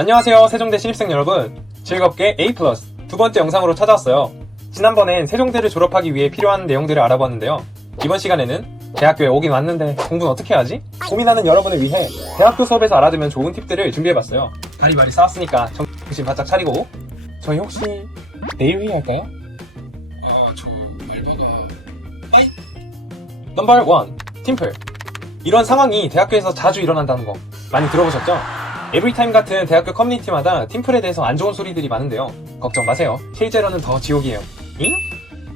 안녕하세요 세종대 신입생 여러분 즐겁게 A 플러스 두 번째 영상으로 찾아왔어요 지난번엔 세종대를 졸업하기 위해 필요한 내용들을 알아봤는데요 이번 시간에는 대학교에 오긴 왔는데 공부는 어떻게 해야지? 고민하는 여러분을 위해 대학교 수업에서 알아두면 좋은 팁들을 준비해봤어요 바리바리 싸웠으니까 정신 바짝 차리고 저희 혹시 내일 회의할까요? 아저 알바가 넘버 1 팀플 이런 상황이 대학교에서 자주 일어난다는 거 많이 들어보셨죠? 에브리타임 같은 대학교 커뮤니티마다 팀플에 대해서 안 좋은 소리들이 많은데요. 걱정 마세요. 실제로는 더 지옥이에요. 잉?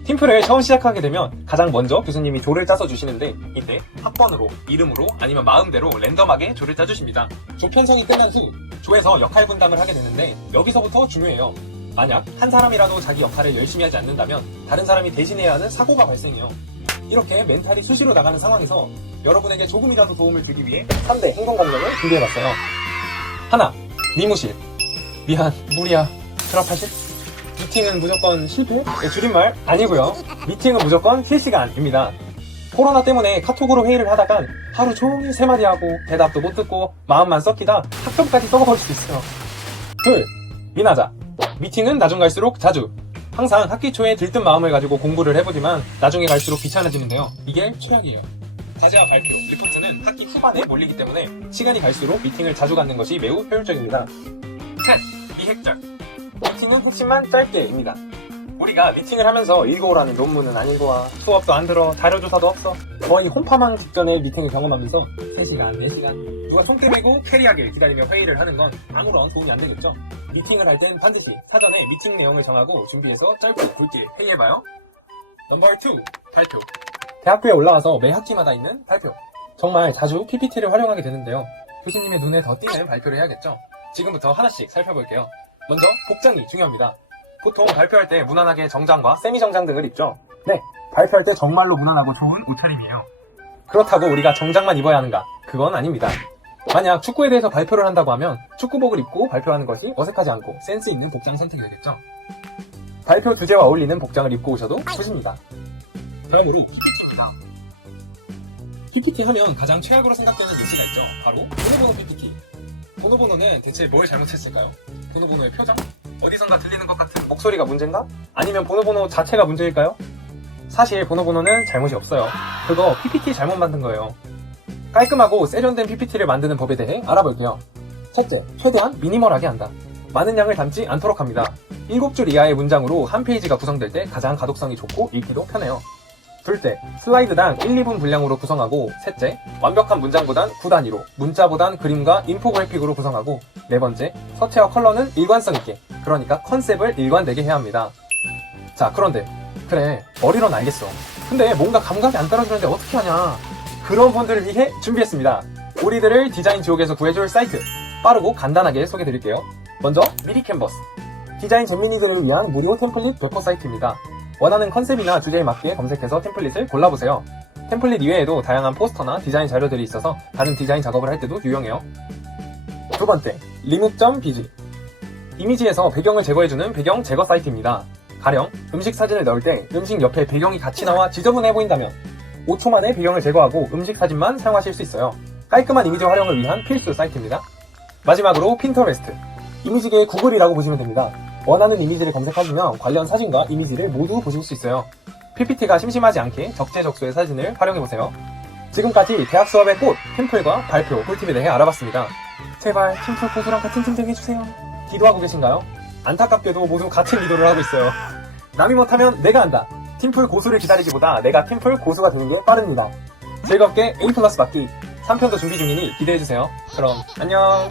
팀플을 처음 시작하게 되면 가장 먼저 교수님이 조를 짜서 주시는데 이때 학번으로, 이름으로 아니면 마음대로 랜덤하게 조를 짜주십니다. 조 편성이 끝난 후 조에서 역할 분담을 하게 되는데 여기서부터 중요해요. 만약 한 사람이라도 자기 역할을 열심히 하지 않는다면 다른 사람이 대신해야 하는 사고가 발생해요. 이렇게 멘탈이 수시로 나가는 상황에서 여러분에게 조금이라도 도움을 주기 위해 3대 행동 강령을 준비해봤어요. 하나, 미무실. 미안, 무리야. 드랍하실? 미팅은 무조건 실패? 네, 줄임말 아니고요. 미팅은 무조건 실시간입니다. 코로나 때문에 카톡으로 회의를 하다간 하루 종일 세 마디 하고 대답도 못 듣고 마음만 썩히다 학점까지 썩어버릴 수 있어요. 둘, 미나자. 미팅은 나중 갈수록 자주. 항상 학기 초에 들뜬 마음을 가지고 공부를 해보지만 나중에 갈수록 귀찮아지는데요. 이게 최악이에요. 과제와 발표, 리포트는 학기 후반에 몰리기 때문에 시간이 갈수록 미팅을 자주 갖는 것이 매우 효율적입니다. 셋, 미핵절. 미팅은 핵심만 짧게입니다. 우리가 미팅을 하면서 읽어오라는 논문은 안 읽어와, 수업도 안 들어, 자료조사도 없어. 거의 홈파망 직전에 미팅을 경험하면서 3시간, 4시간 누가 손대 메고 캐리하길 기다리며 회의를 하는 건 아무런 도움이 안 되겠죠? 미팅을 할 땐 반드시 사전에 미팅 내용을 정하고 준비해서 짧고 굵게 회의해봐요. 넘버 2 발표 대학교에 올라와서 매 학기마다 있는 발표 정말 자주 PPT를 활용하게 되는데요. 교수님의 눈에 더 띄는 발표를 해야겠죠? 지금부터 하나씩 살펴볼게요. 먼저 복장이 중요합니다. 보통 발표할 때 무난하게 정장과 세미 정장 등을 입죠. 네, 발표할 때 정말로 무난하고 좋은 옷차림이에요. 그렇다고 우리가 정장만 입어야 하는가? 그건 아닙니다. 만약 축구에 대해서 발표를 한다고 하면 축구복을 입고 발표하는 것이 어색하지 않고 센스 있는 복장 선택이 되겠죠. 발표 주제와 어울리는 복장을 입고 오셔도 좋습니다. 다음으로 PPT 하면 가장 최악으로 생각되는 예시가 있죠. 바로 번호번호 PPT. 번호번호는 대체 뭘 잘못했을까요? 번호번호의 표정? 어디선가 들리는 것 같은 목소리가 문제인가? 아니면 번호번호 자체가 문제일까요? 사실 번호번호는 잘못이 없어요. 그거 PPT 잘못 만든 거예요. 깔끔하고 세련된 PPT를 만드는 법에 대해 알아볼게요. 첫째, 최대한 미니멀하게 한다. 많은 양을 담지 않도록 합니다. 7줄 이하의 문장으로 한 페이지가 구성될 때 가장 가독성이 좋고 읽기도 편해요. 둘째, 슬라이드당 1, 2분 분량으로 구성하고 셋째, 완벽한 문장보단 구단위로, 문자보단 그림과 인포그래픽으로 구성하고 네 번째, 서체와 컬러는 일관성 있게, 그러니까 컨셉을 일관되게 해야 합니다. 자, 그런데 그래, 머리론 알겠어. 근데 뭔가 감각이 안 떨어지는데 어떻게 하냐? 그런 분들을 위해 준비했습니다. 우리들을 디자인 지옥에서 구해줄 사이트. 빠르고 간단하게 소개드릴게요. 먼저 미리 캔버스. 디자인 전문의들을 위한 무료 템플릿 배포 사이트입니다. 원하는 컨셉이나 주제에 맞게 검색해서 템플릿을 골라보세요. 템플릿 이외에도 다양한 포스터나 디자인 자료들이 있어서 다른 디자인 작업을 할 때도 유용해요. 두 번째, remove.bg. 이미지에서 배경을 제거해주는 배경 제거 사이트입니다. 가령 음식 사진을 넣을 때 음식 옆에 배경이 같이 나와 지저분해 보인다면 5초 만에 배경을 제거하고 음식 사진만 사용하실 수 있어요. 깔끔한 이미지 활용을 위한 필수 사이트입니다. 마지막으로 핀터레스트. 이미지계의 구글이라고 보시면 됩니다. 원하는 이미지를 검색하시면 관련 사진과 이미지를 모두 보실 수 있어요. PPT가 심심하지 않게 적재적소의 사진을 활용해보세요. 지금까지 대학 수업의 꽃, 템플과 발표, 꿀팁에 대해 알아봤습니다. 제발 팀플 고수랑 같은 팀좀 해주세요. 기도하고 계신가요? 안타깝게도 모두 같은 기도를 하고 있어요. 남이 못하면 내가 한다. 팀플 고수를 기다리기보다 내가 팀플 고수가 되는 게 빠릅니다. 즐겁게 A 플러스 받기 3편도 준비 중이니 기대해주세요. 그럼 안녕.